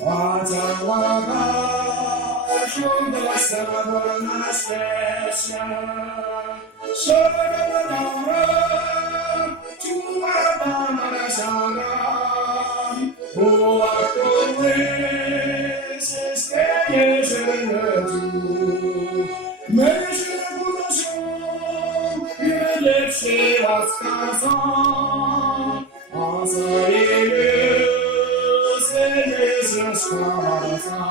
Ładowaga, żąda sama na świecie. Szarabara, czułaba na szara. Ułakowy, systemie żyletu. Mężczyzn budoszą, lepszy łaskaza. A za jego Szkoda,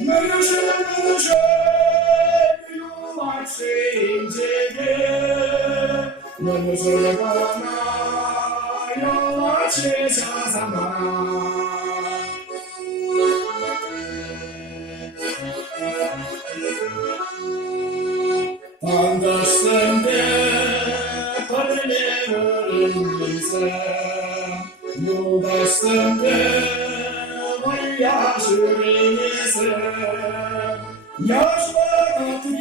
mężem miłowaczy Ciebie, mężem miłowaczy sama. Pan dostępny, parlementarny dostępny. Я журналист, я ждала ты,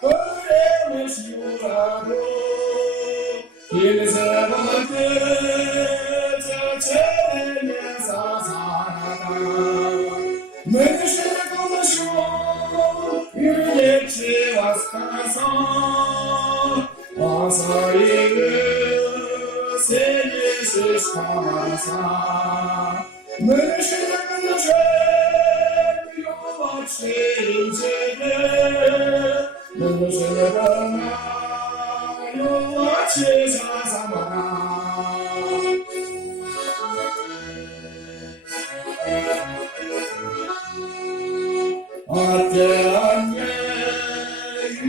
поремешь юраду, или забудешь, тебе не зазарата. Мы же колышу, и легче рассказать, а своих сидишь сказать. Mężczyzn miłowaczy Ciebie, mężczyzn miłowaczy sama. A Ty mnie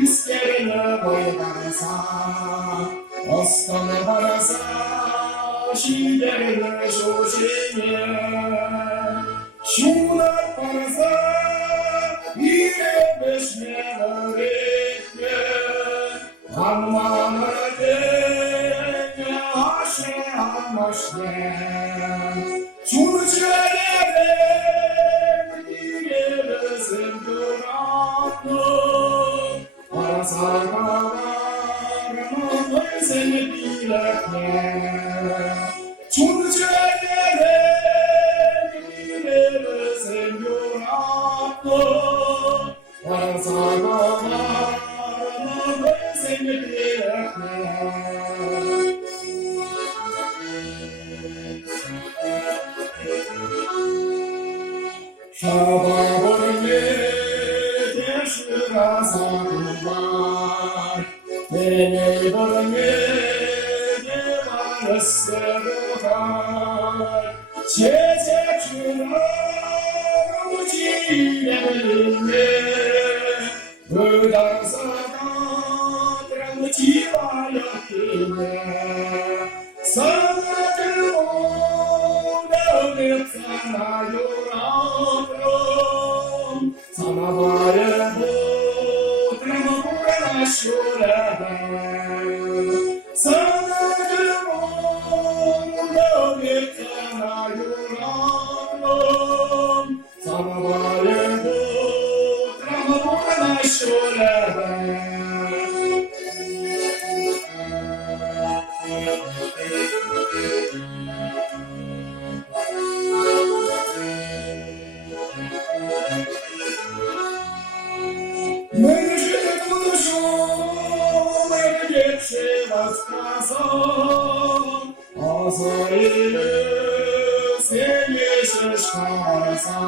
iskierna bojarasa, ostane barasa. Siderne żołżenie, siłna parza i bezśmierne rytmie, Ammanadenie, asze amaśnie, cudzelewem i niebezem doradno, parza gawarno, bezem biletnie. Şababorne deşra zagubar, beni borne devar serugar, çeçek şurar uçiyemeline, ödan sadatram çivayatine, sana kırmada ömetsana yoram, sana vare botram burana şurada. Sana kırmada ömetsana yoram, sana vare botram burana şurada. Mężczyzn konuşur, lepszy rozkazał, a za ile się szkoda.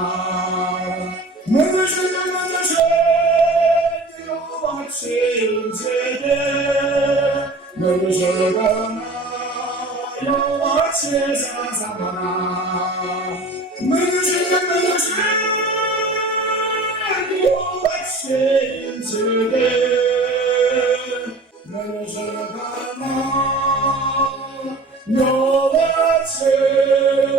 Mężczyzn miłowaczy Ciebie, mężczyzn miłowaczy sama. Mężczyzn Ciebie, mężczyzn miłowaczy sama.